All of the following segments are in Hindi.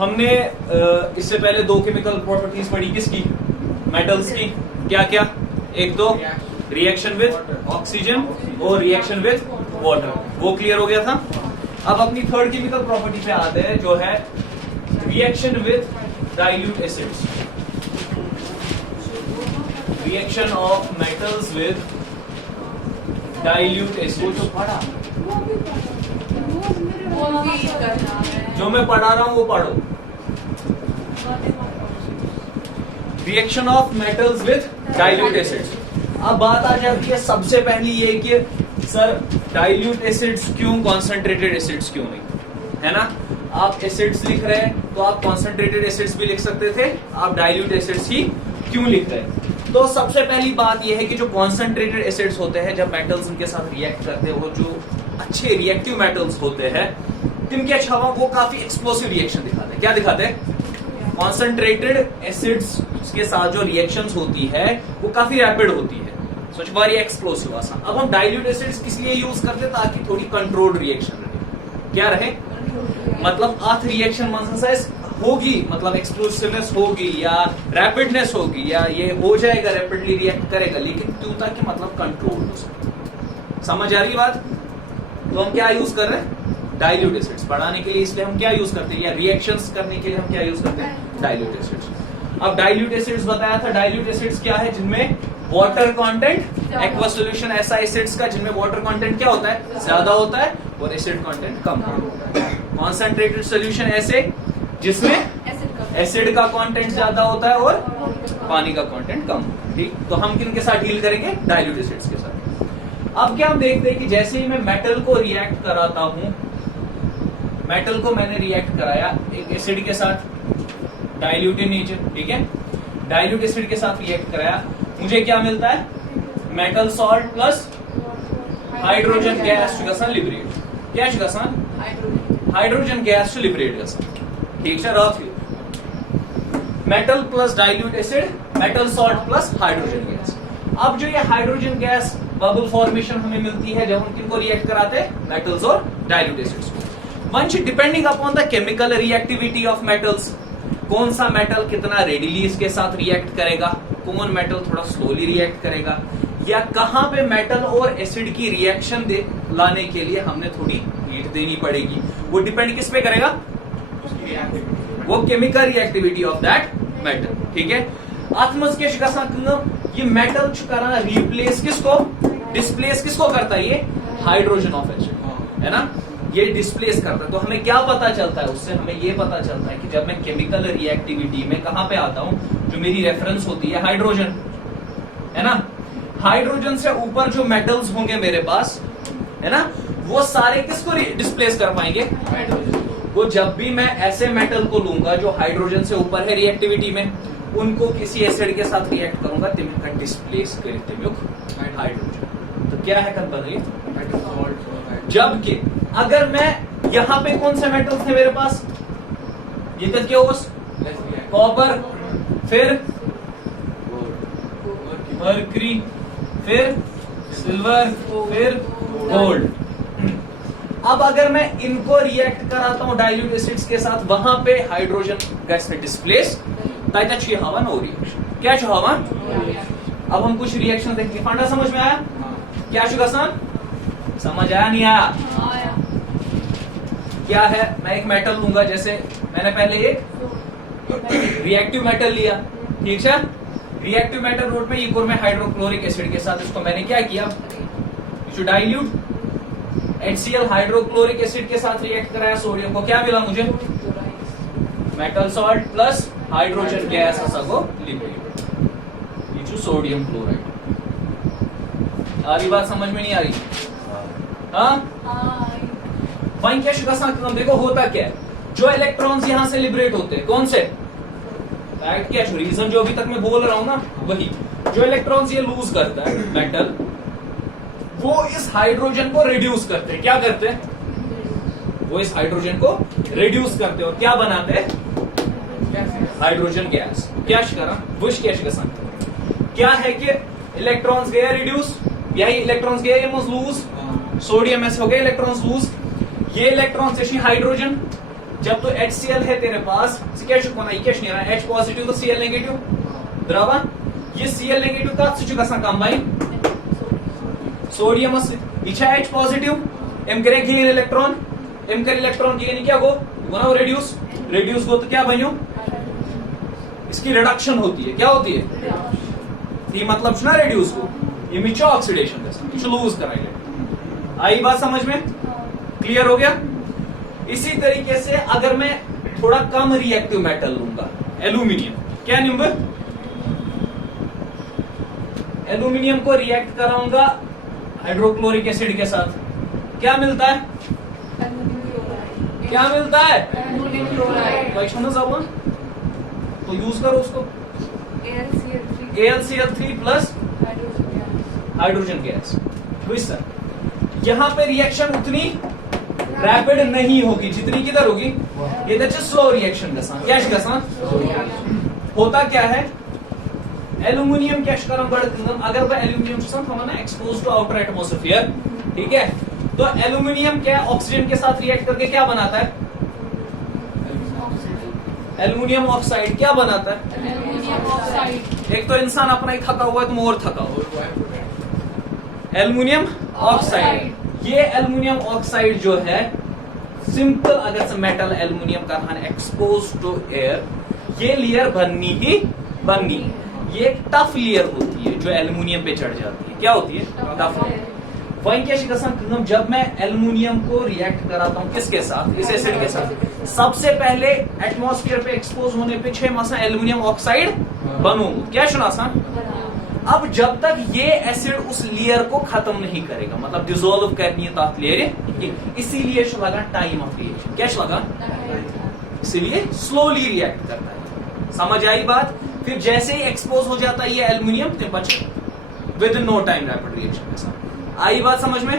हमने इससे पहले दो केमिकल प्रॉपर्टीज पढ़ी, किसकी? मेटल्स की। क्या क्या? एक तो रिएक्शन विद ऑक्सीजन और रिएक्शन विद वाटर, वो क्लियर हो गया था। अब अपनी थर्ड केमिकल प्रॉपर्टी पे आते हैं, जो है reaction with dilute acids. Reaction of metals with dilute acids. जो मैं पढ़ा रहा हूं वो पढ़ो। Reaction of metals with dilute acids. अब बात आ जाती है सबसे पहली ये कि सर डाइल्यूट एसिड्स क्यों, कॉन्सेंट्रेटेड एसिड्स क्यों नहीं, है ना? आप एसिड्स लिख रहे हैं तो आप कॉन्सेंट्रेटेड एसिड्स भी लिख सकते थे, आप डाइल्यूट एसिड्स ही क्यों लिख रहे हैं? तो सबसे पहली बात यह है कि जो कॉन्सेंट्रेटेड एसिड्स होते हैं, जब मेटल्स उनके साथ रिएक्ट करते हैं, वो जो अच्छे रिएक्टिव मेटल्स होते हैं, जिनके अच्छा वो काफी एक्सप्लोसिव रिएक्शन दिखाते हैं। क्या दिखाते हैं? कॉन्सेंट्रेटेड एसिड्स के साथ जो रिएक्शंस होती है वो काफी रैपिड होती है, सोच बारी एक्सप्लोसिव आसान। अब हम डाइल्यूट एसिड्स किस लिए यूज करते हैं? ताकि थोड़ी कंट्रोल्ड रिएक्शन रहे। क्या रहे? मतलब आथ रिएक्शन होगी, मतलब एक्सप्लोसिवनेस होगी या रैपिडनेस होगी या ये हो जाएगा, रैपिडली रिएक्ट करेगा, लेकिन क्यों? ताकि मतलब कंट्रोल हो सके। समझ आ रही बात? तो हम क्या यूज कर रहे हैं? डाइल्यूट एसिड्स बढ़ाने के लिए। इसलिए हम क्या यूज करते हैं, या रिएक्शंस करने के लिए हम क्या यूज करते हैं? Dilute acids. अब डाइल्यूट एसिड्स बताया था, डाइल्यूट एसिड्स क्या है? जिनमें वाटर कंटेंट, एक्वा सॉल्यूशन ऐसा एसिड्स का जिनमें वाटर कंटेंट क्या होता है? ज्यादा होता है, और एसिड कंटेंट कम होता है। कॉन्सेंट्रेटेड सॉल्यूशन ऐसे जिसमें एसिड का कंटेंट ज्यादा होता है और पानी का कंटेंट कम होता है। ठीक, तो हम किन के साथ डील करेंगे? डाइल्यूट एसिड्स के साथ। अब क्या हम देखते हैं कि जैसे ही मैं मेटल को रिएक्ट कराता हूं, मेटल को मैंने रिएक्ट कराया एक एसिड के साथ, डाइल्यूटेड नेचर, ठीक है, डाइल्यूट एसिड के साथ रिएक्ट कराया, मुझे क्या मिलता है? Metal salt plus hydrogen gas गसन लिबरेट। क्या गसन? हाइड्रोजन गैस लिबरेट गसन। ठीक है, रफ metal plus dilute acid, metal salt plus hydrogen gas. अब जो ये हाइड्रोजन गैस बबल फॉर्मेशन हमें मिलती है जब हम किनको रिएक्ट कराते हैं? मेटल्स और डाइल्यूट एसिड्स को। Once depending upon the chemical reactivity of metals, कौन सा मेटल कितना रेडिली इसके साथ रिएक्ट करेगा, कौन मेटल थोड़ा स्लोली रिएक्ट करेगा, या कहां पे मेटल और एसिड की रिएक्शन लाने के लिए हमने थोड़ी हीट देनी पड़ेगी, वो डिपेंड किस पे करेगा? वो chemical reactivity of that metal. ठीक है, आत्मज के ये मेटल करना रिप्लेस किसको, डिस्प्लेस किसको करता है? ये हाइड्रोजन ऑफ एसिड, है ना, ये डिस्प्लेस करता है। तो हमें क्या पता चलता है उससे? हमें ये पता चलता है कि जब मैं केमिकल रिएक्टिविटी में कहां पे आता हूं, जो मेरी रेफरेंस होती है हाइड्रोजन, है ना, हाइड्रोजन से ऊपर जो मेटल्स होंगे मेरे पास, है ना, वो सारे किसको डिस्प्लेस कर पाएंगे? वो जब भी मैं ऐसे मेटल को लूंगा जो हाइड्रोजन से ऊपर है रिएक्टिविटी में, उनको किसी एसिड के साथ रिएक्ट करूंगा, तिम्का डिस्प्लेस करते हाइड्रोजन। तो क्या है कल बताइए? जबकि अगर मैं यहां पे कौन से मेटल्स थे मेरे पास? ये तक क्या हो? कॉपर, फिर मर्करी, फिर सिल्वर, फिर गोल्ड। अब अगर मैं इनको रिएक्ट कराता हूं डाइल्यूट एसिड्स के साथ, वहां पे हाइड्रोजन गैस में डिस्प्लेस हवा नो रिएक्शन। क्या हवा? अब हम कुछ रिएक्शन देखते हैं। फांडा समझ में आया? क्या शुगासन समझ आया? नहीं आया? क्या है? मैं एक मेटल लूंगा, जैसे मैंने पहले एक रिएक्टिव मेटल लिया, ठीक है, रिएक्टिव मेटल रोड में एक और मैं हाइड्रोक्लोरिक एसिड के साथ इसको मैंने क्या किया? डाइल्यूट HCl हाइड्रोक्लोरिक एसिड के साथ रिएक्ट कराया, सोडियम को क्या मिला मुझे? Metal salt plus hydrogen gas को लिबरेट, सोडियम क्लोराइड। आ रही बात समझ में? नहीं आ रही? हाँ, वहीं क्या शुगर देखो होता क्या है, जो इलेक्ट्रॉन्स यहां से लिबरेट होते हैं, कौन से? क्या रीजन जो अभी तक मैं बोल रहा हूं ना, वही जो इलेक्ट्रॉन्स ये लूज करता है मेटल, वो इस हाइड्रोजन को रिड्यूस करते हैं। क्या करते हैं? वो इस हाइड्रोजन को रिड्यूस करते हैं और क्या बनाते हैं? Hydrogen gas. क्या करा? बुश क्या है कि इलेक्ट्रॉन्स गए रिड्यूस, यही इलेक्ट्रॉन्स गए लूज, सोडियम ऐसे हो गए इलेक्ट्रॉन्स लूज, ये इलेक्ट्रॉन्स हाइड्रोजन जब तो HCl है तेरे पास क्या नहीं रहा H पॉजिटिव तो Cl नेगेटिव द्रवा ये Cl नेगेटिव का कंबाइन सोडियम यह H पॉजिटिव एम करे गेन इलेक्ट्रॉन एम कर इलेक्ट्रॉन गेन क्या गो बनाओ रेड्यूस गो तो क्या बनो इसकी रिडक्शन होती है क्या होती है ये मतलब ना रेड्यूस को ये मिचो ऑक्सीडेशन लूज कराएगा आई बात समझ में क्लियर हो गया। इसी तरीके से अगर मैं थोड़ा कम रिएक्टिव मेटल लूंगा एल्यूमिनियम क्या नंबर एल्यूमिनियम को रिएक्ट कराऊंगा हाइड्रोक्लोरिक एसिड के साथ क्या मिलता है तो यूज करो उसको AlCl3 plus hydrogen gas sir यहां पे रिएक्शन उतनी रैपिड नहीं होगी जितनी किधर होगी ये स्लो रिएक्शन क्या होता क्या है एल्यूमिनियम क्या अगर वह एल्यूमिनियम हम एक्सपोज टू आउटर एटमोस्फेयर ठीक है तो एल्यूमिनियम क्या ऑक्सीजन के साथ रिएक्ट करके क्या बनाता है एल्यूमिनियम ऑक्साइड क्या बनाता है एल्यूमिनियम ऑक्साइड। एक तो इंसान अपना ही थका हुआ है तुम और थका हो एल्यूमिनियम ऑक्साइड ये एल्यूमिनियम ऑक्साइड जो है सिंपल अगर से मेटल एल्यूमिनियम का एक्सपोज टू एयर ये लेयर बननी ही बननी ये एक टफ लेयर होती है जो एल्यूमिनियम पे चढ़ जाती है क्या होती है टफ लेयर वही क्या शिकसन जब मैं एल्यूमिनियम को रिएक्ट कराता हूं किसके साथ इस एसिड के साथ सबसे पहले एटमॉस्फेयर पे एक्सपोज होने पे 6 मासा एल्यूमिनियम ऑक्साइड बनू क्या सुना सा अब जब तक ये एसिड उस लेयर को खत्म नहीं करेगा मतलब डिसॉल्व करनी है तात लेयर इसीलिए लगा टाइम ऑफ रिएक्शन क्या लगा इसीलिए स्लोली रिएक्ट करता है समझ आई बात फिर जैसे ही एक्सपोज हो जाता है ये एल्यूमिनियम तो बचे within no time rapid reaction के साथ आई बात समझ में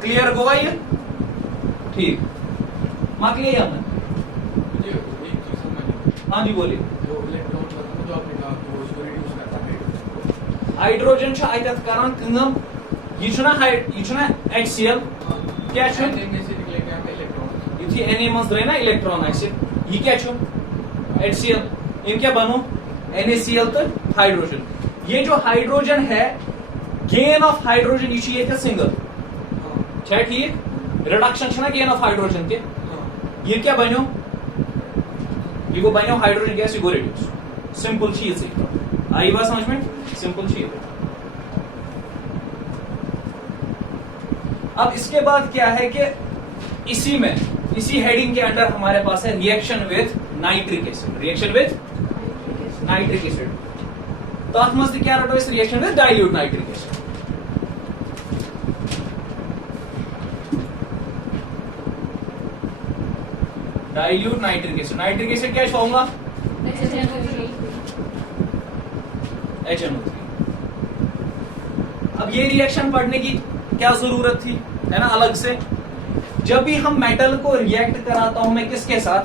क्लियर होगा ये ठीक मार्क लिया हमने हाँ जी बोलिए हाइड्रोजन करान यह HCl क्या Na मज द्रे ना इलेक्ट्रॉन यह क्या HCl इन क्या बनो NaCl तो हाइड्रोजन ये जो हाइड्रोजन है गेन ऑफ हाइड्रोजन यह सिंगल ठीक रिडक्शन गेन ऑफ हाइड्रोजन के ये क्या बनो ये बनो हाइड्रोजन गैस ये रेड्यूस सिंपल चीज आई बात समझ में सिंपल चीज अब इसके बाद क्या है कि इसी हेडिंग के अंडर हमारे पास है रिएक्शन विद नाइट्रिक एसिड तो अत मज क्या रटो इस reaction with dilute nitric acid nitric acid क्या होगा HNO3 अब ये रिएक्शन पढ़ने की क्या जरूरत थी है ना अलग से जब भी हम मेटल को रिएक्ट कराता हूं मैं किसके साथ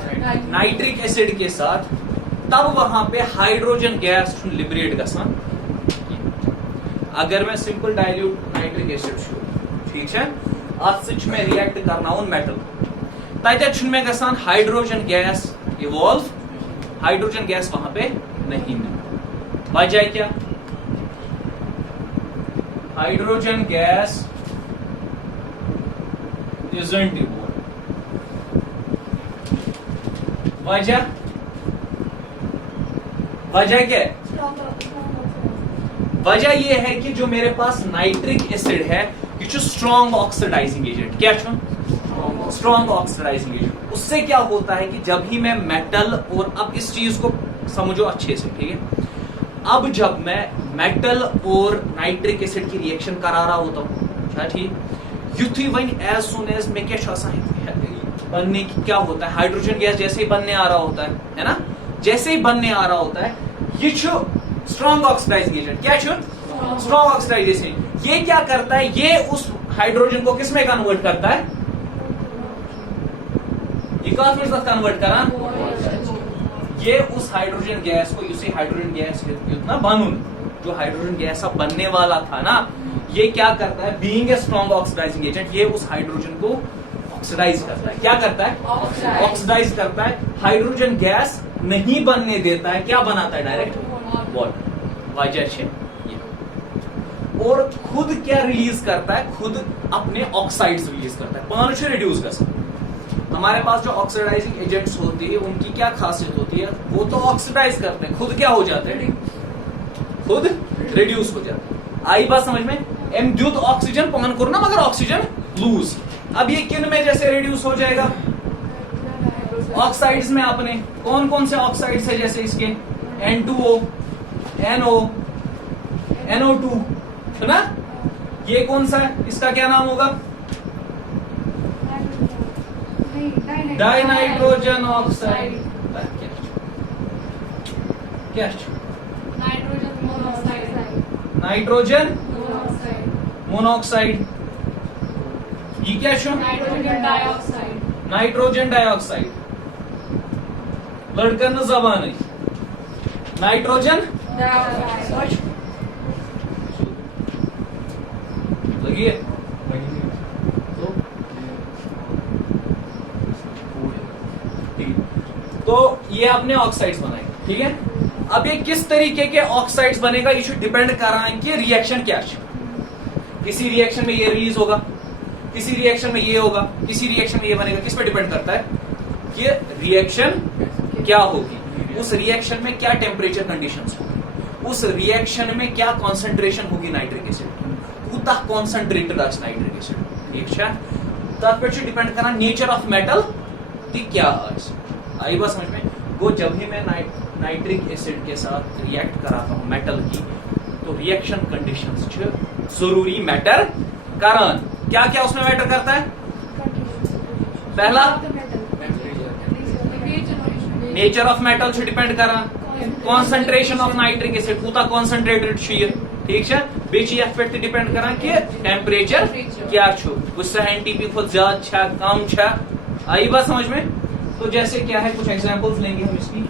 नाइट्रिक एसिड के साथ तब वहां पे हाइड्रोजन गैस लिबरेट गसान अगर मैं सिंपल डाइल्यूट नाइट्रिक एसिड ठीक है अत मैं रिएक्ट करना मेटल तत में गसान hydrogen gas evolve hydrogen gas वहां पे नहीं मिलती वजह क्या हाइड्रोजन गैस isn't evolved वजह क्या है वजह यह है कि जो मेरे पास नाइट्रिक एसिड है ये स्ट्रॉन्ग ऑक्सीडाइजिंग एजेंट क्या स्ट्रॉन्ग ऑक्सीडाइजिंग एजेंट उससे क्या होता है कि जब ही मैं मेटल और अब इस चीज को समझो अच्छे से ठीक है अब जब मैं मेटल और नाइट्रिक एसिड की रिएक्शन करा रहा होता हूं ठीक युथी वन एज सुन एज में क्या बनने की क्या होता है हाइड्रोजन गैस जैसे ही बनने आ रहा होता है ना जैसे ही बनने आ रहा होता है ये स्ट्रॉन्ग ऑक्सीडाइजिंग एजेंट क्या स्ट्रॉन्ग ऑक्सीडाइजेशन ये क्या करता है ये उस हाइड्रोजन को किस में कन्वर्ट करता है कन्वर्ट करा ये उस हाइड्रोजन गैस को इसी हाइड्रोजन गैस इतना बनून जो हाइड्रोजन गैस अब बनने वाला था ना ये क्या करता है being a strong oxidising agent ये उस हाइड्रोजन को ऑक्सीडाइज करता है। क्या करता है? Oxide. ऑक्सीडाइज करता है, हाइड्रोजन गैस नहीं बनने देता है, क्या बनाता है? Direct water. वजह है ये। और खुद क्या रिलीज करता है? खुद अपने ऑक्साइड्स रिलीज करता है, पानी से रिड्यूस कर सकता है। हमारे पास जो ऑक्सीडाइजिंग एजेंट्स होती है उनकी क्या खासियत होती है? वो तो ऑक्सीडाइज करते हैं, खुद क्या हो जाते हैं? खुद रिड्यूस हो जाते हैं। आई बात समझ में? एम द्युत ऑक्सीजन पान करो ना, मगर ऑक्सीजन लूज। अब ये किन में जैसे रिड्यूस हो जाएगा? ऑक्साइड्स में। अपने कौन कौन से ऑक्साइड्स है? जैसे इसके N2O, NO, NO2 है ना? ये कौन सा है? इसका क्या नाम होगा? Dinitrogen oxide. क्या? Nitrogen monoxide. Nitrogen monoxide. ये क्या छो? Nitrogen dioxide. Nitrogen dioxide. लड़कन न जबान नाइट्रोजन डाइऑक्साइड। लगी है? तो ये आपने ऑक्साइड्स बनाए, ठीक है। अब ये किस तरीके के ऑक्साइड्स बनेगा, ये शुड डिपेंड कर रहा है कि रिएक्शन क्या है। किसी रिएक्शन में ये रिलीज होगा, किसी रिएक्शन में ये होगा, किसी रिएक्शन में ये बनेगा। किस पे डिपेंड करता है कि रिएक्शन क्या होगी, उस रिएक्शन में क्या टेम्परेचर कंडीशंस होगी, उस रिएक्शन में क्या कॉन्सेंट्रेशन होगी नाइट्रिक एसिड, कूता कॉन्सेंट्रेटेड आज नाइट्रिक एसिड, ठीक है। तब पे डिपेंड करना नेचर ऑफ मेटल ती क्या आज। आई बात समझ में? वो जब भी मैं नाइट्रिक एसिड के साथ रिएक्ट कराता हूं मेटल की, तो रिएक्शन कंडीशंस जरूरी मैटर करन। क्या क्या उसमें मैटर करता है? पहला नेचर ऑफ मेटल से डिपेंड करन, कॉन्सेंट्रेशन ऑफ नाइट्रिक एसिड कूता कॉन्सेंट्रेटेड छ, ठीक है। बेची एफ पे डिपेंड करन कि टेम्परेचर क्या छु, गुस्सा एनटीपी खुद ज्यादा छा कम छा। आई बात समझ में? तो जैसे क्या है, कुछ एग्जांपल्स लेंगे हम इसकी।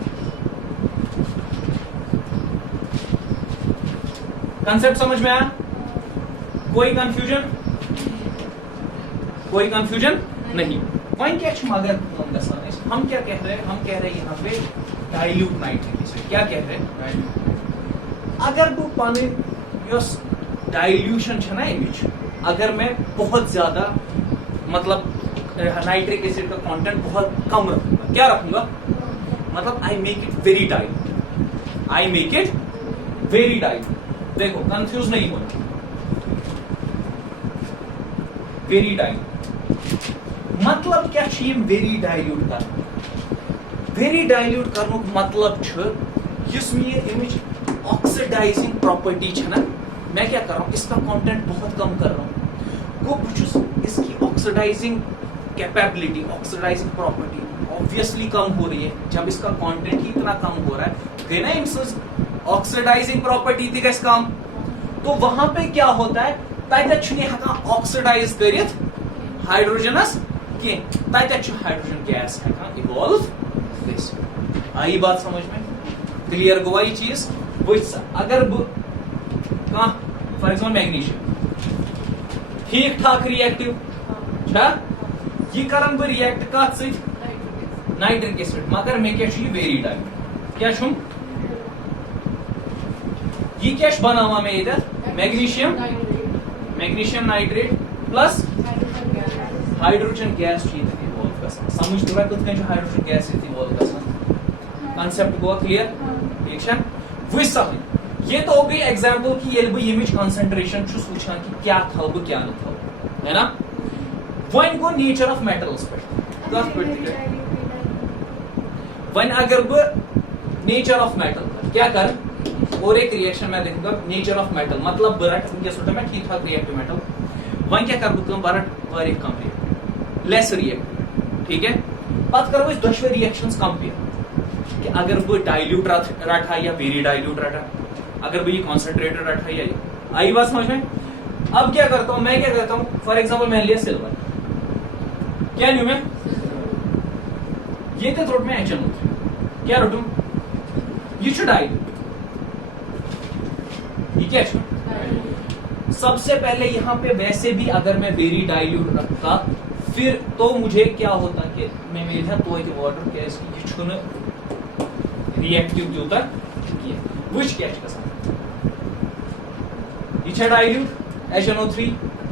कंसेप्ट समझ में आया? कोई कंफ्यूजन? कोई कंफ्यूजन नहीं। पॉइंट क्या मगर हम क्या कह रहे हैं? हम कह रहे हैं यहाँ पे डाइल्यूट नाइट्रिक एसिड। क्या कह रहे हैं? अगर वो पानी डाइल्यूशन है ना इमेज, अगर मैं बहुत ज्यादा मतलब नाइट्रिक एसिड का कंटेंट बहुत कम रखूंगा, क्या रखूंगा? मतलब I make it very dilute, I make it very dilute. देखो कंफ्यूज नहीं होना, वेरी डाइल्यूट मतलब क्या चाहिए? वेरी डाइल्यूट करना। वेरी डाइल्यूट करने का मतलब ये इमेज ऑक्सीडाइजिंग प्रॉपर्टी है ना, मैं क्या कर रहा हूं? इसका कंटेंट बहुत कम कर रहा हूं, वो इसकी oxidising capability, oxidising property obviously कम हो रही है। जब इसका कंटेंट ही इतना कम हो रहा है, ऑक्सीडाइजिंग प्रॉपर्टी थी कैसे कम, तो वहां पे क्या होता है? ऑक्सीडाइज करित हाइड्रोजनस के हाइड्रोजन गैस इवॉल्व। आई बात समझ में? क्लियर गो ये चीज? अगर फॉर एग्जाम्पल मैग्नीशियम ठीक ठाक रिएक्टिव ये करन बह रिएक्ट कत सहित नाइट्रिक एसिड, मगर मे क्या वेरी डाइल्यूट। क्या छुम ये क्या बनावा में इधर? Magnesium nitrate plus hydrogen gas evolve गसान। समझ तो कत हाइड्रोजन गैस इवॉल्व गसान? कंसेप्ट गो क्लियर? ठीक है। वो समझ ये तो हो गई एग्जांपल की ये बह यमिच कंसंट्रेशन छुस वुछान कि क्या थव बह क्या न थव, है ना। One go nature of metals पे वन अगर बह नेचर ऑफ मेटल क्या कर, और एक रिएक्शन में देखूंगा नेचर ऑफ मेटल मतलब बरट मैं ठीक ठाक रिएक्टिव मेटल, वन क्या कर बरट वारिया कम रिएक्टिव, लेस रिएक्टिव, ठीक है। पत करो इस दोशवे रिएक्शंस कंपेयर कि अगर बह डाइल्यूट रटा या वेरी डाइल्यूट रटा, अगर बह ये कॉन्सेंट्रेटेड रटा या आई बात समझ में? अब क्या करता हूं मैं? क्या करता हूं? फॉर एग्जाम्पल मैंने लिया सिल्वर, क्या लू मैं? ये तो थ्रोट में एक्शन होती है, क्या रटू? ये शुड आई, ये क्या सबसे पहले यहां पे वैसे भी अगर मैं वेरी डाइल्यूट रखता, फिर तो मुझे क्या होता कि मैं मेल है तो वाटर क्या यह रिएक्टिव यूता वुच क्या यह डाइल्यूट HNO3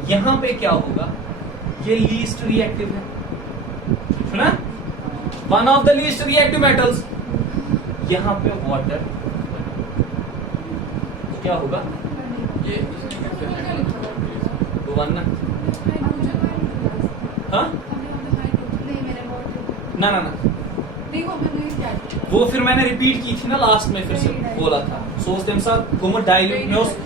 यहां पे क्या होगा ये लीस्ट रिएक्टिव है सुना one of the least reactive metals यहां पे वाटर क्या होगा ये वो वन ना हाँ ना ना ना वो फिर मैंने रिपीट की थी ना लास्ट में फिर से बोला था सो तम साथ गुमत डाइल्यूट में उस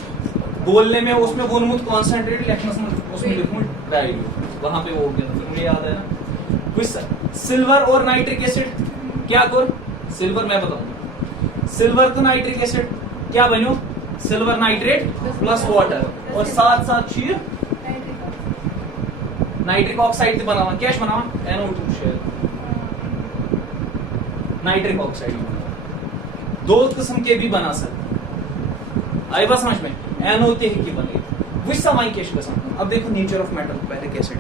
बोलने में उसमें वोनमुत कॉन्सेंट्रेट लिखने उसमें लिखूं डाइल्यूट वहां पे वो हो गया फिर मुझे याद है ना कुछ सिल्वर और नाइट्रिक एसिड क्या कर सिल्वर मैं बताऊंगा सिल्वर तो नाइट्रिक एसिड क्या बनो सिल्वर नाइट्रेट प्लस वाटर और साथ साथ नाइट्रिक ऑक्साइड बनावा क्या बनावा NO2 शेयर नाइट्रिक ऑक्साइड दो किस्म के भी बना सकते आई बस समझ में NO ते की बने विच समय क्या गसान अब देखो नेचर ऑफ मेटल पहले कैसे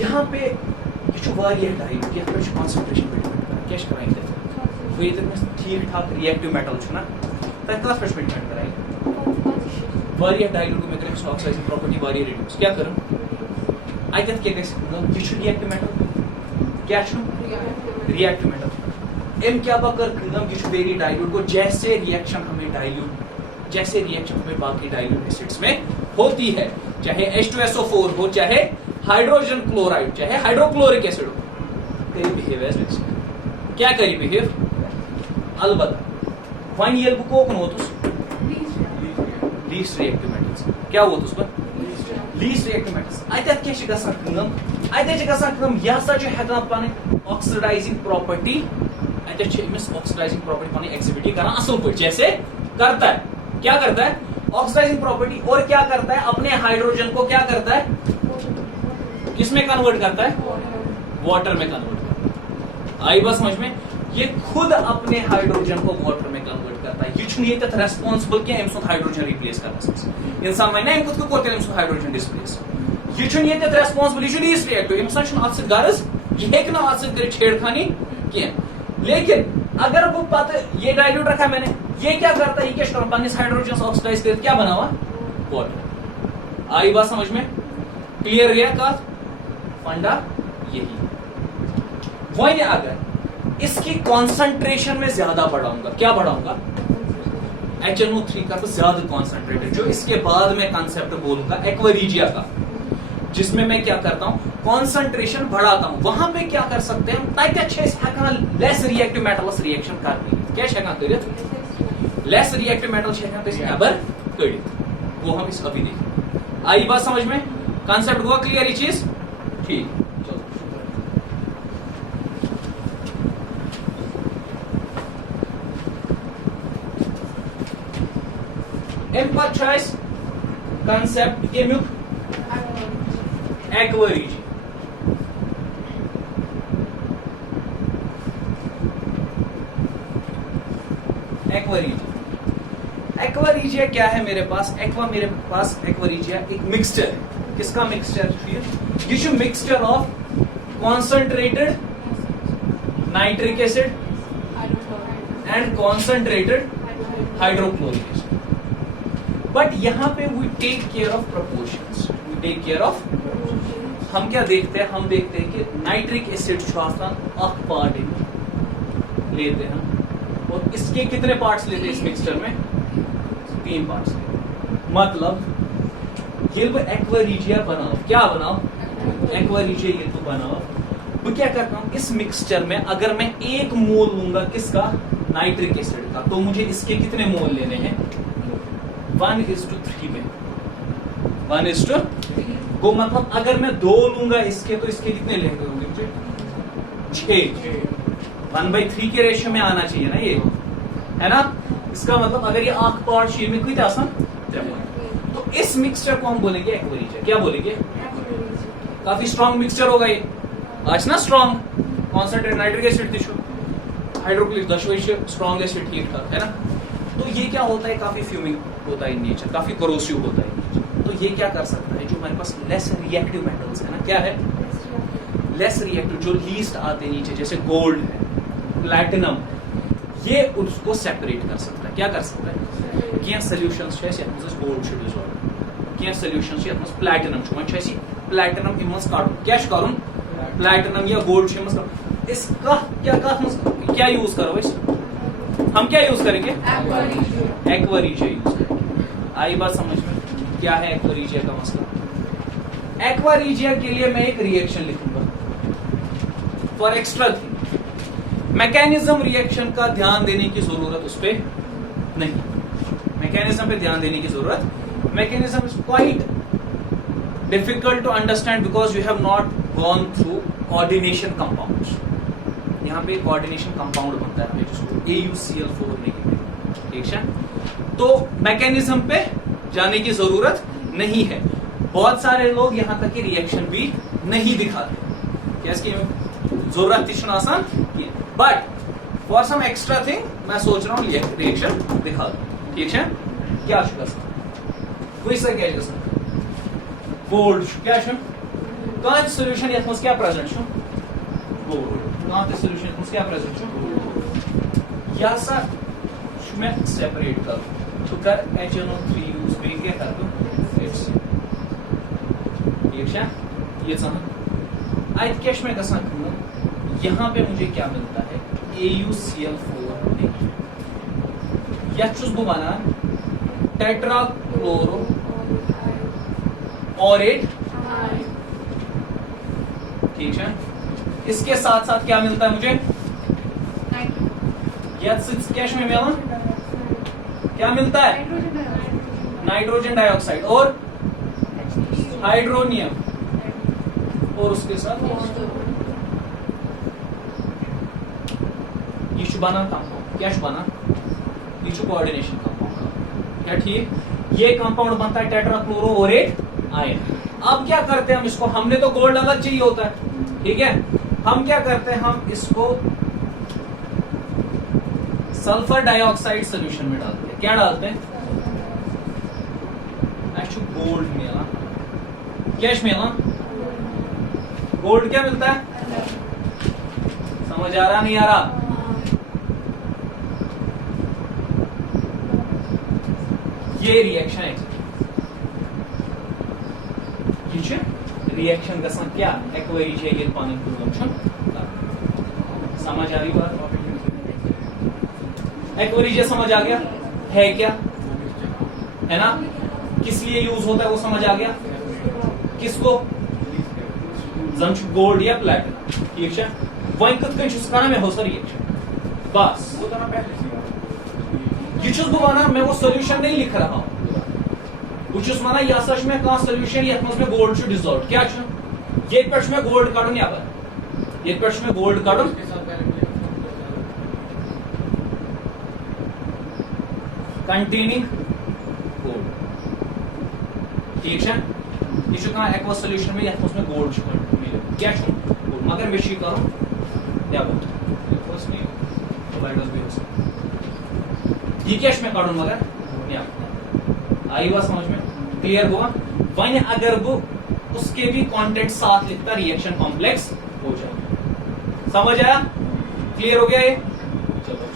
यहाँ पे ये वारिया डाइल्यूट यहाँ पे कॉन्सेंट्रेशन पे डिपेंड करा क्या कराएंगे वो ये ठीक ठाक रिएक्टिव मेटल छुना तक कस पे डिपेंड कराएंगे वारिया डाइल्यूट में करें ऑक्साइडिंग प्रॉपर्टी वारिया रिड्यूस क्या करें आयत क्या गस ये रिएक्टिव मेटल क्या रिएक्टिव मेटल एम क्या बकर ये वेरी डाइल्यूट को जैसे रिएक्शन हमें डाइल्यूट जैसे रिएक्शन हमें बाकी डाइल्यूट एसिड्स में होती है चाहे H2SO4 हो चाहे हाइड्रोजन क्लोराइड चाहे हाइड्रोक्लोरिक एसिड हो करी बिहेव एज वैसे क्या करी बिहेव अलबत्ता वन ये कोकन वोतुस लीस्ट रिएक्टिव मेटल्स क्या वोतुस पर लीस्ट रिएक्टिव मेटल्स अतत क्या गसान यह हसा हेकान पन ऑक्सीडाइजिंग प्रॉपर्टी अतस ऑक्सीडाइजिंग प्रॉपर्टी पन एग्जिबिट करान असल पे जैसे करता है क्या करता है ऑक्सीडाइजिंग प्रॉपर्टी और क्या करता है अपने हाइड्रोजन को क्या करता है किसमें कन्वर्ट करता है वाटर में कन्वर्ट करता है आई बस समझ में ये खुद अपने हाइड्रोजन को वाटर में कन्वर्ट करता है ये रेस्पॉन्सिबल क्या हाइड्रोजन रिप्लेस करने इंसान वन अम कुत हाइड्रोजन डिस्प्लेस ये रेस्पॉन्सिबल ये लीस्ट रिएक्टिव इंसान अत गर्ज ये छेड़खानी कह लेकिन अगर वो पता ये डाइल्यूट रखा मैंने ये क्या करता है ये क्या पन्निस हाइड्रोजन ऑक्सीडाइज कर क्या बनावा वाटर आई बात समझ में क्लियर गया का फंडा यही वही अगर इसकी कॉन्सेंट्रेशन में ज्यादा बढ़ाऊंगा क्या बढ़ाऊंगा HNO3 का तो ज्यादा कॉन्सेंट्रेटेड जो इसके बाद में कंसेप्ट बोलूंगा एक्वेरिजिया का जिसमें मैं क्या करता हूं कॉन्सेंट्रेशन बढ़ाता हूं वहां पे क्या कर सकते हैं ताकि अच्छे लेस रिएक्टिव मेटल्स रिएक्शन करनी क्या शेखा कर लेस रिएक्टिव मेटल शेखा तो इसमें कर वो हम इस अभी देखें आई बात समझ में कॉन्सेप्ट हुआ क्लियर ये चीज ठीक चलो एम पर चॉइस कॉन्सेप्ट के म्यूक एक्वेरिजिया एक्वेरिजिया क्या है मेरे पास एक्वेरिजिया एक मिक्सचर है किसका मिक्सचर ये mixture of concentrated nitric acid and concentrated hydrochloric acid but यहां पे we take care of proportions we take care of हम क्या देखते हैं हम देखते हैं कि नाइट्रिक एसिड पार्ट लेते हैं और इसके कितने पार्ट्स लेते हैं इस मिक्सचर में 3 पार्ट्स मतलब ये एक्वेरिजिया बनाओ क्या बनाओ एक्वेरिजिया ये तो बनाओ वो क्या करता हूं इस मिक्सचर में अगर मैं 1 मोल लूंगा किसका नाइट्रिक एसिड का तो मुझे इसके कितने मोल लेने हैं 1:3 में 1:3 को मतलब अगर मैं 2 लूंगा इसके तो इसके कितने लेंगे होंगे मुझे 6 1/3 के रेशियो में आना चाहिए ना ये है ना इसका मतलब अगर ये आंख पार्ट शीर में कितना आसान तो इस मिक्सचर को हम बोलेंगे एक्वेरिजिया क्या बोलेंगे काफी स्ट्रॉन्ग मिक्सचर होगा ये आज ना स्ट्रॉन्ग कॉन्सेंट्रेट नाइट्रिक एसिड दिशो हाइड्रोक्लोरिक दशवेश स्ट्रॉन्ग एसिड ठीक ठाक है ना तो ये क्या होता है काफी फ्यूमिंग होता है इन नेचर काफी कोरोसिव होता है तो ये क्या कर सकता है जो हमारे पास लेस रिएक्टिव मेटल मेटल्स है ना, क्या है लेस रिएक्टिव, जो लीस्ट आते नीचे, जैसे गोल्ड है, प्लैटिनम, ये उसको सेपरेट कर सकता है। क्या कर सकता है? क्या सॉल्यूशंस है गोल्ड शुड डिसॉल्व, क्या सॉल्यूशंस है प्लैटिनम वन प्लैटिनम इमस काढून क्या करूं प्लैटिनम या गोल्ड इमस इसका क्या यूज करो इस हम क्या यूज करेंगे? एक्वा रीजिया यूज करेंगे। आई बात समझ में? क्या है एक्वा रीजिया का मसला? एक्वा रीजिया के लिए मैं एक रिएक्शन लिखूंगा for extra thing. Mechanism reaction का ध्यान देने की जरूरत उस पर नहीं, मैकेनिज्म पे ध्यान देने की जरूरत। Mechanism is quite difficult to understand because you have not gone through coordination compounds. यहाँ पे कोऑर्डिनेशन कंपाउंड बनता है जिसको AuCl4 नेगेटिव, ठीक है? तो मैकेनिज्म पे जाने की जरूरत नहीं है। बहुत सारे लोग यहाँ तक की रिएक्शन भी नहीं दिखाते, क्या इसकी जरूरत इतना आसान की, but for some extra thing मैं सोच रहा हूँ रिएक्शन दिखा दूं, ठीक है? क्या कोई सा क्या गोल्ड क्या कहाँ सोल्यूशन यथ क्या प्रेजेंट गोल्ड कहाँ सोल्यूशन क्या प्रेजेंट यह सा मैं सेपरेट करूं तो कर HNO3 यूज भी क्या कर दूं ठीक है? ये समझ आज कैश में कसा यहाँ पे मुझे क्या मिलता है AuCl4 या चुस बना टेट्राक्लोरो ऑरेट, ठीक है? इसके साथ साथ क्या मिलता है मुझे? कैश में मिला क्या मिलता है? नाइट्रोजन डाइऑक्साइड और हाइड्रोनियम, और उसके साथ ये बना कंपाउंड, क्या बना? ये कोऑर्डिनेशन कंपाउंड, क्या ठीक? ये कंपाउंड बनता है टेट्राक्लोरोओरेट आयन। अब क्या करते हैं हम इसको, हमने तो गोल्ड अलग चाहिए होता है, ठीक है? हम क्या करते हैं, हम इसको सल्फर डाइऑक्साइड सॉल्यूशन में डालते हैं। क्या डालते हैं? गोल्ड मिला, क्या मिला? गोल्ड क्या मिलता है? समझ आ रहा नहीं आ रहा? ये रिएक्शन है, रिएक्शन का क्या एक्वारीज है, ये पानी समझ आ रही बात? एक्वारीज समझ आ गया है क्या है ना? किस लिए यूज होता है वो समझ आ गया? किसको? गोल्ड या प्लैटिनम, ठीक है? वही कत में हो सर रिएक्शन बस ये बना, मैं वो सोल्यूशन नहीं लिख रहा हूं, वना यह में कह सोल्यूशन ये में गोल्ड डिजॉल्व क्या ये पे गोल्ड कड़न यपर ये पे गोल्ड कड़न कंटेनिंग गोल्ड, ठीक है? ये कह एक्वा सोल्यूशन में यथ में गोल्ड मिले क्या गोल्ड, मगर मे करूँ ये क्या में कड़न मगर आई बात समझ में? क्लियर हुआ? वही अगर वो उसके भी कंटेंट साथ लिखता रिएक्शन कॉम्प्लेक्स हो जाए। समझ आया? क्लियर हो गया ये? चलो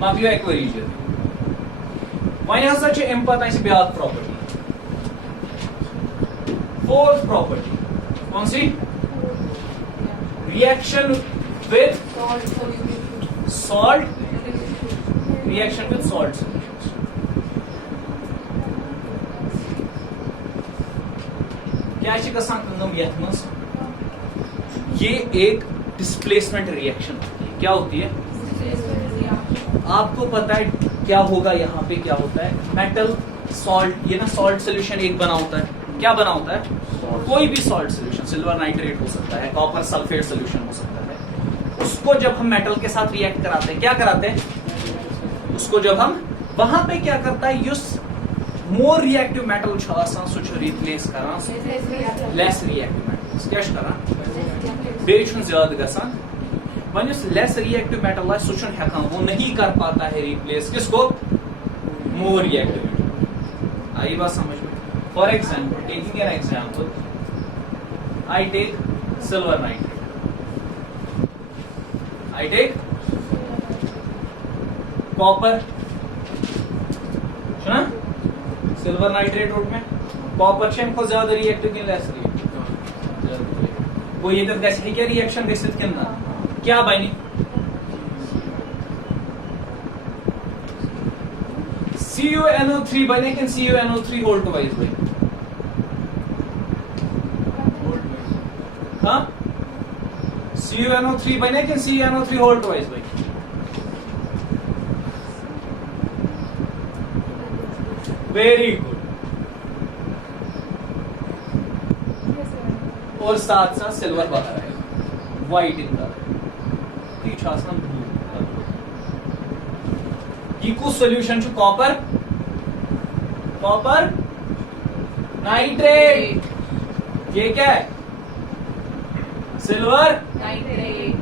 माफियो एक्वारीज वही हसा अम पे ब्या प्रॉपर्टी, फोर्थ प्रॉपर्टी कौन सी? Reaction with salt, reaction with salt क्या ये एक डिस्प्लेसमेंट रिएक्शन होती है। क्या होती है? आपको पता है क्या होगा? यहाँ पे क्या होता है? मेटल सॉल्ट, ये ना सॉल्ट सोल्यूशन एक बना होता है। क्या बना होता है? कोई भी सॉल्ट सोल्यूशन, सिल्वर नाइट्रेट हो सकता है, कॉपर सल्फेट सोल्यूशन हो सकता है। उसको जब हम मेटल के साथ रिएक्ट कराते हैं, क्या कराते हैं? उसको जब हम वहां पे क्या करता है, युस more reactive metal so replace करान लेस रिएक्टिव मेटल्स, क्या करान बेचन ज्यादा गसान। One less reactive metal so वो नहीं कर पाता है रिप्लेस किसको? मोर रिएक्टिव मेटल। आई बात समझ में? For example, taking an example, I take silver nitrate, I take copper, सुना? सिल्वर नाइट्रेट रूट में कॉपर शेम को ज्यादा रिएक्टिव किन लेस वो ये गि क्या रिएक्शन गसित किन ना क्या बनी CuNO3 बने कि CuNO3 वोल्ट वाइज बने? हाँ, CuNO3 बने कि CuNO3 वोल्ट वाइज बने? Very good. और साथ साथ सिल्वर बाहर आएगा, व्हाइट इन कलर, ये कुछ सोल्यूशन कॉपर, कॉपर नाइट्रेट, ये क्या है? सिल्वर नाइट्रेट,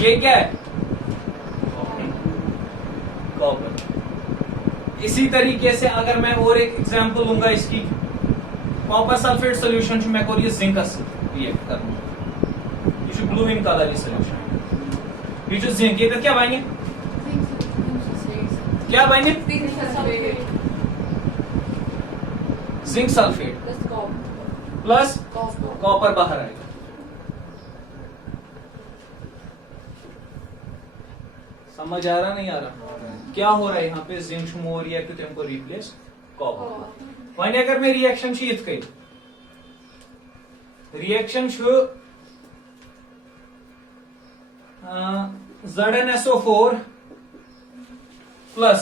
ये क्या है? कॉपर। इसी तरीके से अगर मैं और एक एग्जांपल लूंगा इसकी, कॉपर सल्फेट सोल्यूशन मैं को ये जिंक रिएक्ट करूंगा, ये ब्लू इन कलर सोल्यूशन, ये जो जिंक ये क्या बने? क्या बने? जिंक सल्फेट प्लस कॉपर बाहर आएगा। समझ आ रहा नहीं आ रहा? क्या हो रहा है यहाँ पे? जिंक मोर रिएक्ट को रिप्लेस कॉपर। वही अगर मैं रिएक्शन यथ कई रिएक्शन ZnSO4 प्लस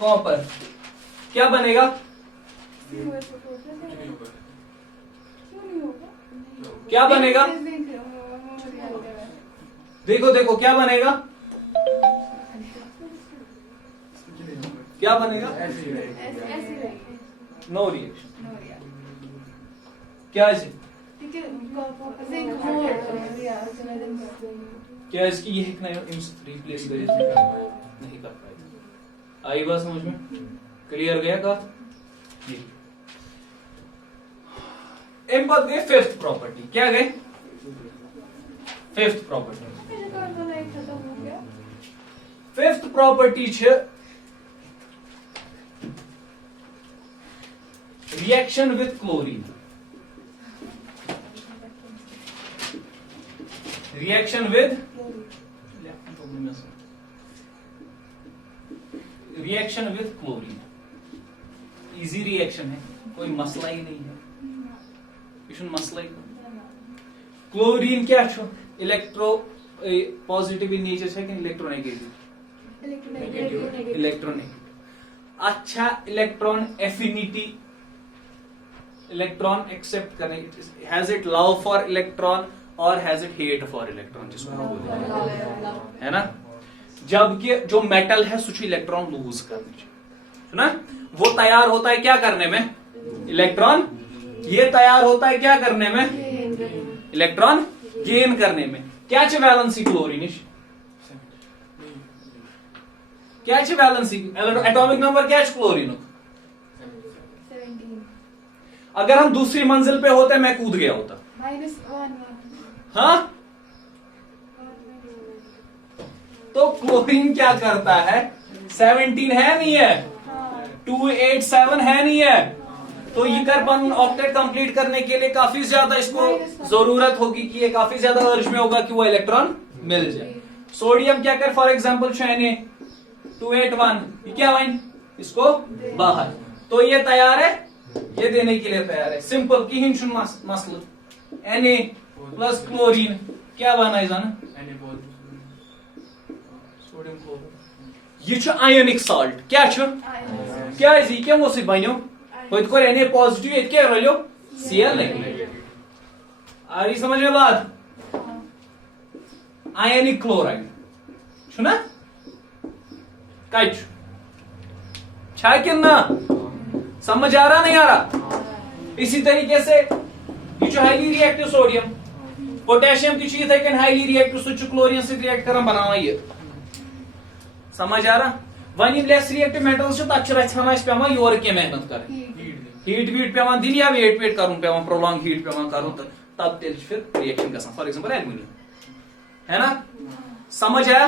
कॉपर, क्या बनेगा? क्या बनेगा? देखो देखो क्या बनेगा, क्या बनेगा? No reaction. क्या है? क्या इसकी ये रिप्लेस नहीं कर पाएगा। आई बात समझ में? क्लियर गया का? एक बात गई फिफ्थ प्रॉपर्टी, क्या गई? Fifth property, fifth property reaction with chlorine, reaction with chlorine, easy reaction है, कोई मसला ही नहीं है, मसला ही। क्लोरीन क्या छो? इलेक्ट्रो पॉजिटिव इन नेचर है कि इलेक्ट्रोनेगेटिव? इलेक्ट्रोनेगेटिव। अच्छा, इलेक्ट्रॉन एफिनिटी, इलेक्ट्रॉन एक्सेप्ट करने, has it love for electron और has it hate for electron, जिसको हम बोलते हैं, है ना? जबकि जो मेटल है सुच इलेक्ट्रॉन लूज करने, सुना? वो तैयार होता है क्या करने में? इलेक्ट्रॉन। ये तैयार होता है क्या करने में? इलेक्ट्रॉन गेन करने में। क्या च वैलेंसी क्लोरीन? क्या च वैलेंसी? एटॉमिक नंबर क्या च क्लोरीन? अगर हम दूसरी मंजिल पे होते मैं कूद गया होता। हाँ, तो क्लोरीन क्या करता है? 17 है नहीं है, 287 है नहीं है, तो ये कार्बन ऑक्टेट कंप्लीट करने के लिए काफी ज्यादा इसको जरूरत होगी कि ये काफी ज्यादा अर्ज में होगा कि वो इलेक्ट्रॉन मिल जाए। सोडियम क्या कर? फॉर एग्जांपल 281, ये क्या वाइन? इसको बाहर, तो ये तैयार है, ये देने के लिए तैयार है। सिंपल की हिंशन मसला। Na प्लस क्लोरीन क्या बना है जाना? Sodium chloride. ये छ आयोनिक सॉल्ट, क्या छ? क्या है? क्या वो से बनो? को Na पॉजिटिव, ये क्या रहो? Cl negative. आ रही समझ में बात? आयोनिक क्लोराइड छुना कच छा कि ना? समझ आ रहा नहीं आ रहा? इसी तरीके से ये जो हाईली रिएक्टिव सोडियम, पोटेशियम ती इथे कन हाईली रिएक्टिव सु क्लोरीन से रिएक्ट कर बनावा ये समझ आ रहा one M less reactive metals तक रचान पे योर क्या मेहनत कर हीट वीट पे दिन या वेट वेट कर प्रोलॉन्ग हीट पे कर तब तेल फिर रिएक्शन गसान फॉर एग्जांपल एल्यूमिनियम है ना समझ आया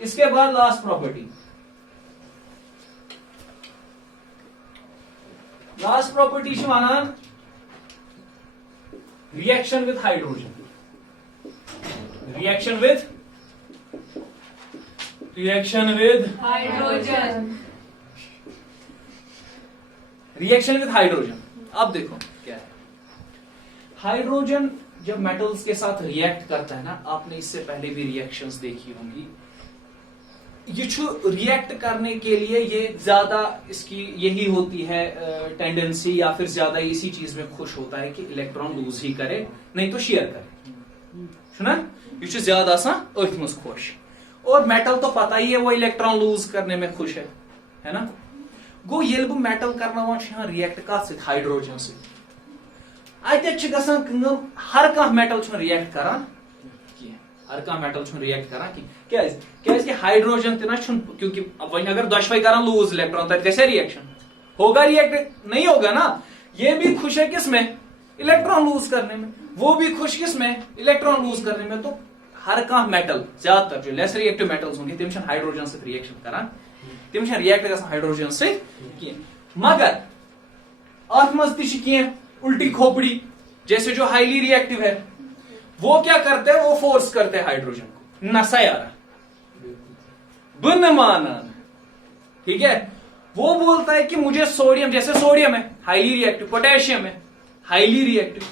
इसके बाद लास्ट प्रॉपर्टी वनान reaction with hydrogen reaction with hydrogen reaction with hydrogen अब देखो क्या है हाइड्रोजन जब मेटल्स के साथ रिएक्ट करता है ना आपने इससे पहले भी रिएक्शंस देखी होंगी ये रिएक्ट करने के लिए ये ज्यादा इसकी यही होती है टेंडेंसी या फिर ज्यादा इसी चीज में खुश होता है कि इलेक्ट्रॉन लूज ही करे नहीं तो शेयर करे सुना ये ज्यादा अथ मज खुश और मेटल तो पता ही है वो इलेक्ट्रॉन लूज करने में खुश है ना गो ये बह मेटल कर रिएक्ट कत हाइड्रोजन से हर कह मेटल रिएक्ट करान हर कह मेटल रिएक्ट करान क्या हाइड्रोजन तना क्योंकि वही अगर दशवे कर लूज इलेक्ट्रॉन तक कैसे रिएक्शन होगा रिएक्ट नहीं होगा ना ये भी खुश है किसमें इलेक्ट्रॉन लूज करने में वो भी खुश किसमें इलेक्ट्रॉन लूज करने में तो हर कह मेटल ज्यादातर जो लेस रिएक्टिव मेटल्स होंगे तम हाइड्रोजन से रिएक्शन करान तम रिएक्ट गसान हाइड्रोजन से मगर अथ मज उल्टी खोपड़ी जैसे जो हाईली रिएक्टिव है वो क्या करते हैं वो फोर्स करते हैं हाइड्रोजन को नशा यारा माना ठीक है वो बोलता है कि मुझे सोडियम जैसे सोडियम है हाईली रिएक्टिव पोटेशियम है हाईली रिएक्टिव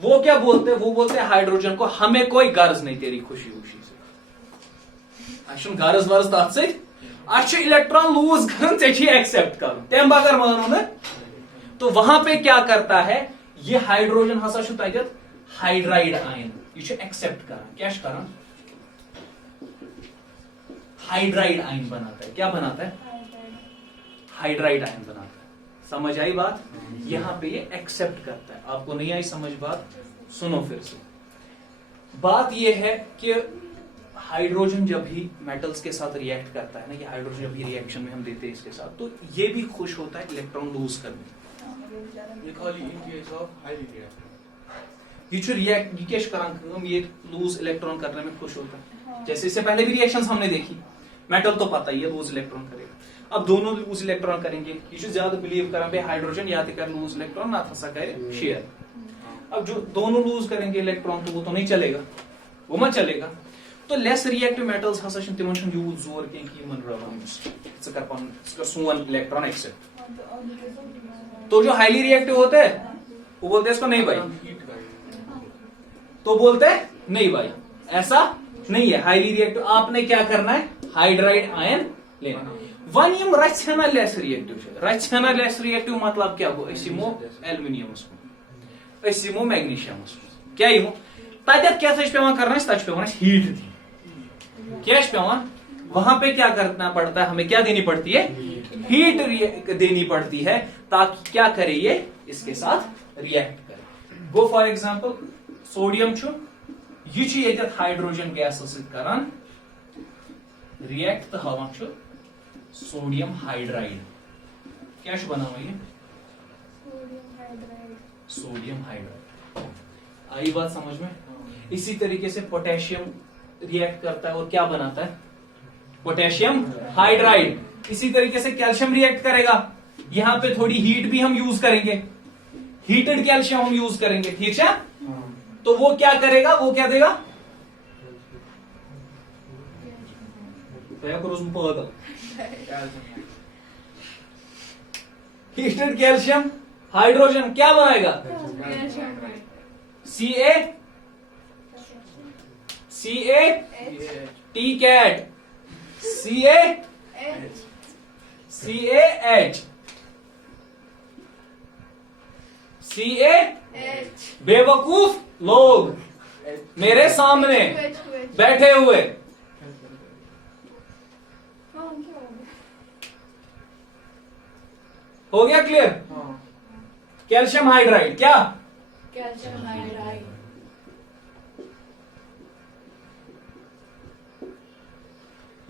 वो क्या बोलते हैं वो बोलते हैं हाइड्रोजन को हमें कोई गर्ज नहीं तेरी खुशी खुशी से गर्ज वर्ज तथ से इलेक्ट्रॉन लूज कर एक्सेप्ट कर तम बगर मानो न तो वहां पे क्या करता है ये हाइड्रोजन हसा तक हाइड्राइड आयन ये एक्सेप्ट कर क्या हाइड्राइड आयन बनाता है क्या बनाता है हाइड्राइड आयन बनाता है समझ आई बात यहां पे ये एक्सेप्ट करता है आपको नहीं आई समझ बात सुनो फिर से बात ये है कि हाइड्रोजन जब भी मेटल्स के साथ रिएक्ट करता है ना ये हाइड्रोजन जब भी रिएक्शन में हम देते हैं इसके साथ तो ये भी खुश होता है इलेक्ट्रॉन लूज करने ये लूज इलेक्ट्रॉन करने में खुश होता है जैसे इससे पहले भी रिएक्शंस हमने देखी मेटल तो पता ही है लूज इलेक्ट्रॉन करेगा अब दोनों लूज इलेक्ट्रॉन करेंगे ये ज्यादा बिलीव करें हाइड्रोजन या तो कर लूज इलेक्ट्रॉन ना था करे शेयर अब जो दोनों लूज करेंगे इलेक्ट्रॉन तो वो तो नहीं चलेगा वो मत चलेगा तो लेस रिएक्टिव मेटल्स हसा तिमन यूज जोर कर सोन इलेक्ट्रॉन एक्सेप्ट तो जो हाईली रिएक्टिव होते हैं वो बोलते हैं इसको नहीं भाई तो बोलते हैं नहीं भाई ऐसा नहीं है हाईली रिएक्टिव आपने क्या करना है हाइड्राइड आयन लेना वन यम रचना लेस रिएक्टिव मतलब क्या गो एल्यूमिनियम मैग्नीशियम क्या तत क्या पे करना हीट दी क्या वहां पे क्या करना पड़ता है हमें क्या देनी पड़ती है हीट देनी पड़ती है ताकि क्या करे ये इसके साथ रिएक्ट करे गो फॉर एग्जांपल सोडियम ये हाइड्रोजन गैस करान रिएक्ट तो हवा सोडियम हाइड्राइड क्या बनावा ये सोडियम हाइड्राइड आई बात समझ में इसी तरीके से पोटेशियम रिएक्ट करता है और क्या बनाता है पोटेशियम हाइड्राइड इसी तरीके से कैल्शियम रिएक्ट करेगा यहां पे थोड़ी हीट भी हम यूज करेंगे हीटेड कैल्शियम हम यूज करेंगे ठीक है तो वो क्या करेगा वो क्या देगा हीटेड कैल्शियम हाइड्रोजन क्या बनाएगा C A T cat C A H बेवकूफ लोग मेरे सामने बैठे हुए हो गया क्लियर कैल्शियम हाइड्राइड क्या कैल्शियम हाइड्राइड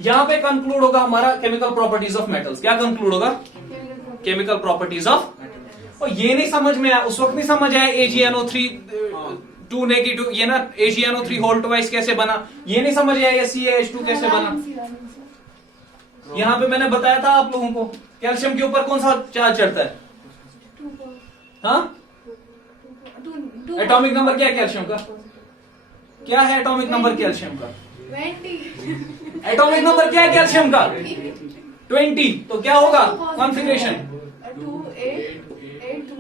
यहां पे कंक्लूड होगा हमारा केमिकल प्रॉपर्टीज ऑफ मेटल्स। क्या कंक्लूड होगा? Chemical properties of. और ये नहीं समझ में आया, उस वक्त नहीं समझ आया AgNO3 2 नेगेटिव, ये ना AgNO3 होल ट्वाइस कैसे बना, ये नहीं समझ आया CaH2 कैसे बना। यहां पे मैंने बताया था आप लोगों को, कैल्शियम के ऊपर कौन सा चार्ज चढ़ता है? हाँ, एटॉमिक नंबर क्या है कैल्शियम का? क्या है एटॉमिक नंबर कैल्शियम का? 20. एटॉमिक नंबर क्या है कैल्शियम का? 20। तो क्या होगा कॉन्फ़िगरेशन? 2A2.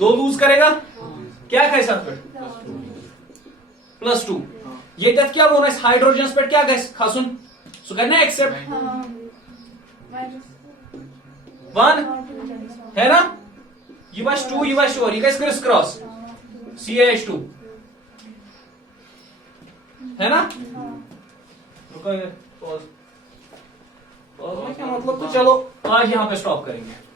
2 लूज करेगा, क्या है साथ में? +2। ये गैस क्या बोना है? हाइड्रोजन पर क्या गैस खासुन सो करना एक्सेप्ट 1 है ना, ये बस 2 ये बस 4, ये गैस क्रिस क्रॉस CaH2 है ना। रुको पॉज, पॉज में क्या मतलब, तो चलो आज यहां पे स्टॉप करेंगे।